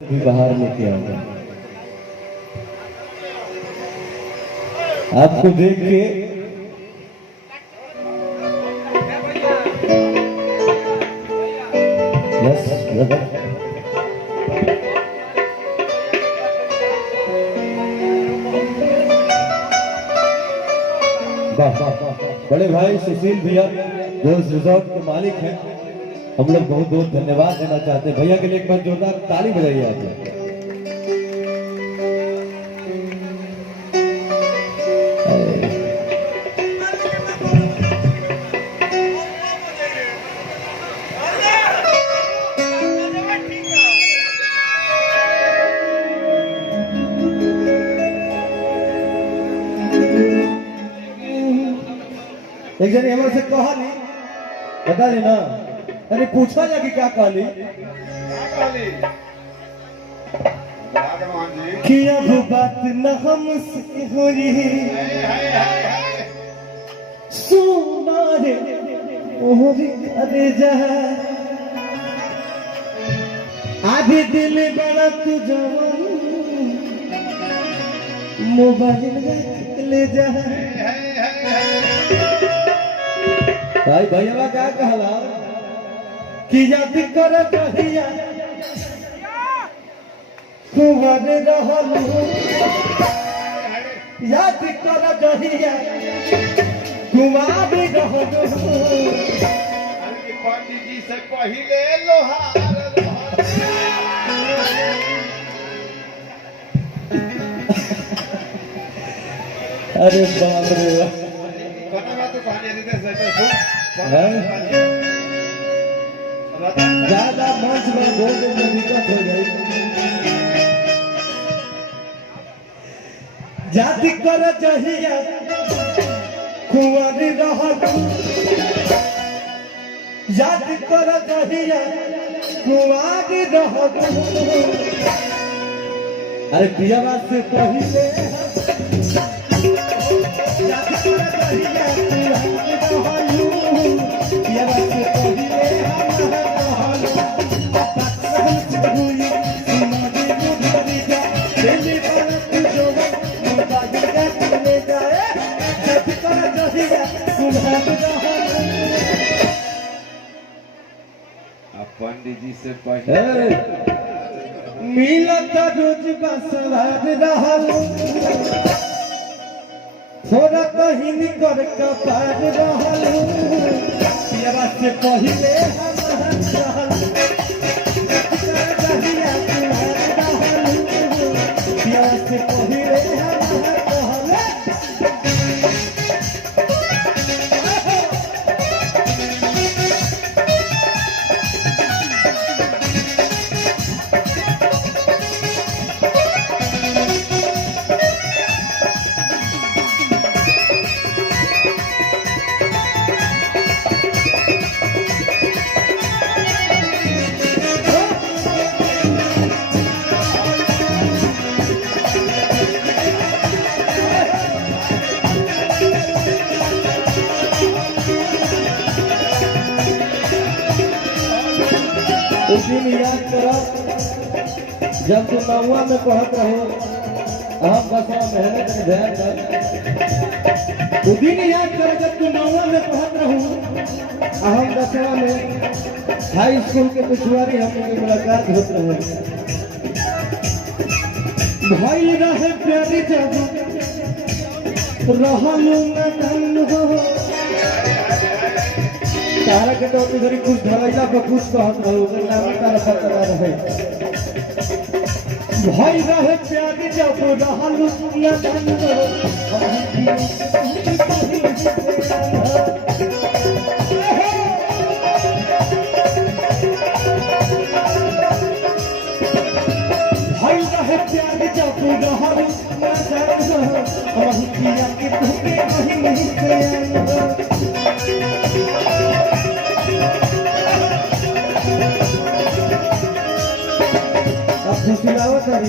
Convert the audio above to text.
भी बाहर लेके आऊंगा। आपको देख के यस ब्रदर, बड़े भाई सुशील भैया जो इस रिजॉर्ट के मालिक हैं, हम लोग बहुत बहुत धन्यवाद देना चाहते हैं। भैया के लिए एक बार जोरदार ताली बजाइए आप। एक जन हमारे से कहा नहीं बता देना, अरे पूछा जा कि क्या कहली कि अब बात न हमसे हो रही सुना रे ओहरी करे जा आधी दिल बड़ा तू जवान मोबाइल ले जा भाई भैया क्या कहला कि याद कर कहिया कुंवर रहलू, याद कर कहिया कुंवर रहलू। पंडित जी से पहले लोहार अरे बाप रे ज्यादा मंच में बोलने में दिक्कत हो गई। जाति कर चाहिए कुंवर रहलू, जाति कर चाहिए कुंवर रहलू। अरे पिया से पहले जाति कर चाहिए पंडित जी से पहले मिलत रोज बसवार रहलू, थोड़ा कहीं कर कपार रहलू। पिया से पहले पिया से पहले उस दिन याद करो जब तुम नौवा में पढ़त रहो, हम बसा मेहनत में ध्यान कर। उस दिन याद करो जब तुम नौवा में पढ़त रहो, हम दसवा में हाई स्कूल के पिछुआरी हम लोग की मुलाकात होत रहे। भाई रहे प्यारी जब रहलू न धन हो, तारा के तो इधर कुछ धरैला पर कुछ कहत रहो, नाम तारा पता रहे। भाई रहे प्यारी जब रहलू न धन हो, भाई रहे प्यारी जब रहलू न धन हो, हम पिया के धोखे कहीं नहीं से खुशी लावत है